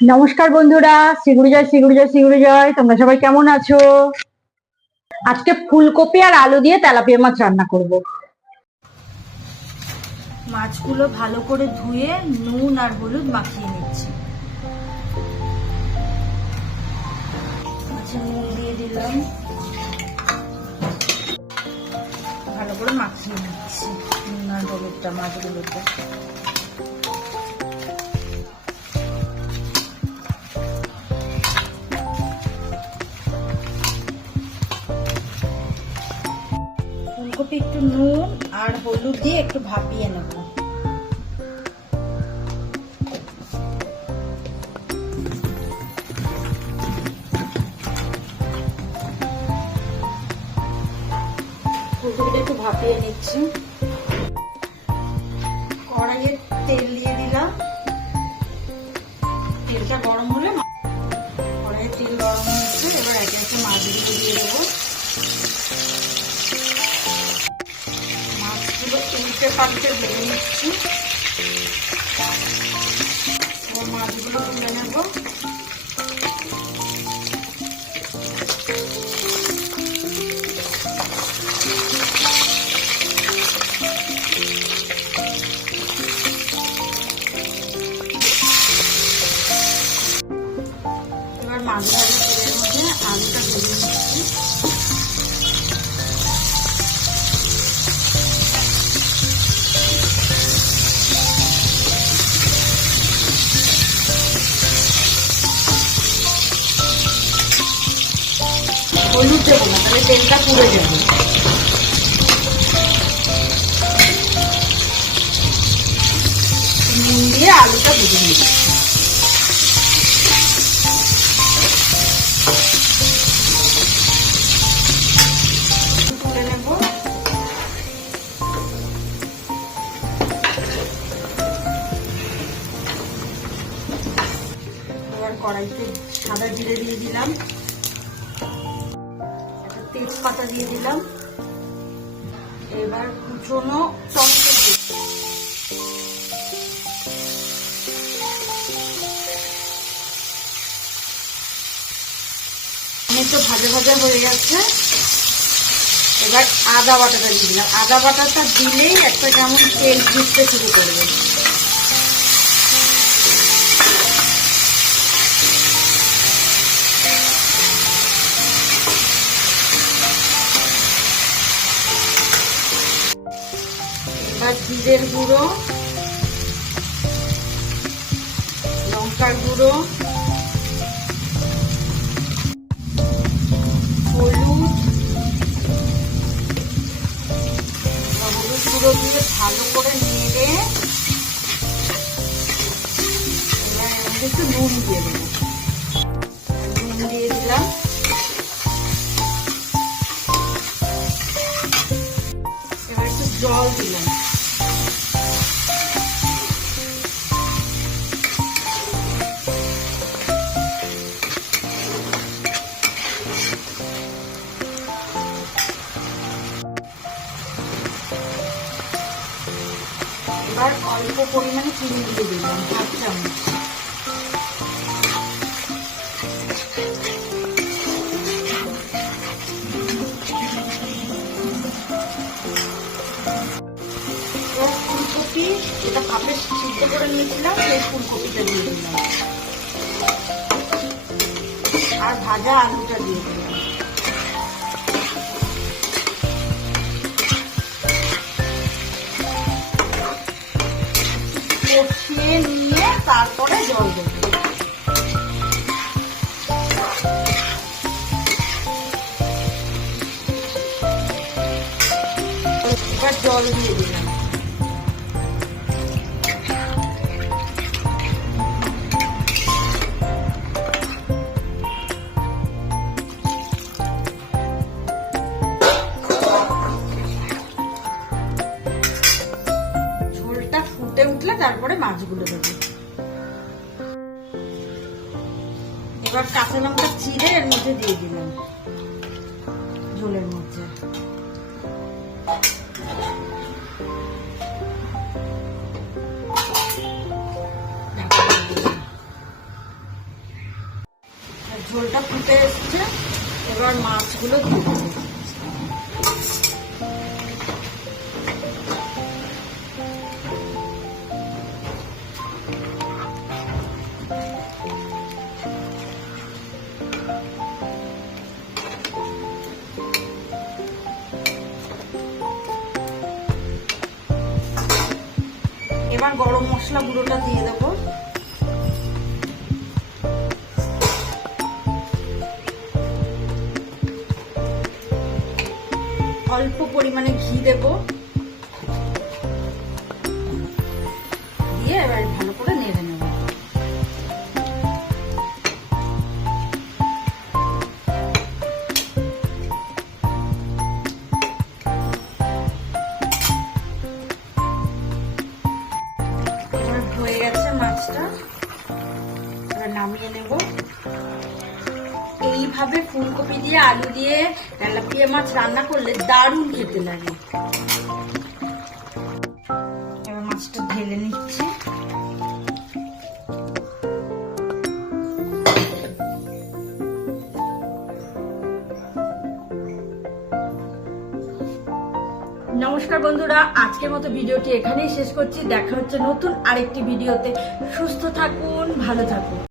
নমস্কার বন্ধুরা শ্রীগুরু জয় শ্রীগুরু জয় শ্রীগুরু জয় তোমরা সবাই কেমন আছো? আজকে ফুলকপি আর আলু দিয়ে তেলাপিয়া মাছ রান্না করব। মাছগুলো ভালো করে ধুয়ে নুন আর হলুদ মাখিয়ে নিচ্ছি। ভালো করে মাখিয়ে নিচ্ছি নুন আর হলুদটা মাছগুলোতে। ফুলকপি একটু নুন আর হলুদ দিয়ে একটু ভাপিয়ে নেব। একটু ভাপিয়ে নিচ্ছি। কড়াইয়ে তেল দিয়ে দিলাম। তেলটা গরম উল্টে পাল্টে ভেজে নিচ্ছি। মাছগুলো তুলে নেব। এবার হলুদ দেবো না তাহলে তেলটা পুড়ে যাবে। নুন দিয়ে আলুটা ভেজে নিচ্ছি কড়াইতে সাদা জিরে দিয়ে দিলাম। তেজপাতা দিয়ে দিলাম। এবার কুচনো টমেটো। টমেটো ভাজা ভাজা হয়ে যাচ্ছে এবার আদা বাটাটা দিয়ে দিলাম। আদা বাটাটা দিলেই একটা কেমন তেল ঘুরতে শুরু করবে। এবার জিরের গুঁড়ো, লঙ্কার গুঁড়ো গুঁড়ো ভালো করে একটু দেবো। নুন দিয়ে দিলাম। একটু জল দিলাম। এবার অল্প পরিমাণে চিনি দিয়ে দিলাম, হাফ চামচ। ফুলকপি নিয়েছিলাম ফুলকপিটা দিয়ে দিলাম। আর ভাজা আলুটা জল দিয়ে দিলাম। ঝোলটা ফুটে উঠলে তারপরে মাছগুলো দেবো। এবার কাঁচা লঙ্কা চিড়ে এর মধ্যে দিয়ে দিলাম। ঝোলের মধ্যে। ঝোলটা ফুটে এসছে। এবার মাছগুলো এবার গরম মশলা গুঁড়োটা দিয়ে দেবো। অল্প পরিমাণে ঘি দেব। দিয়ে এবার ভালো করে নেড়ে নেব। হয়ে গেছে মাছটা। নামিয়ে নেব। এইভাবে ফুলকপি দিয়ে আলু দিয়ে তেলাপিয়া মাছ রান্না করলে দারুণ খেতে লাগে। এবার মাছটা ঢেলে নিচ্ছি। নমস্কার বন্ধুরা, আজকের মতো ভিডিওটি এখানেই শেষ করছি। দেখা হচ্ছে নতুন আরেকটি ভিডিওতে। সুস্থ থাকুন, ভালো থাকুন।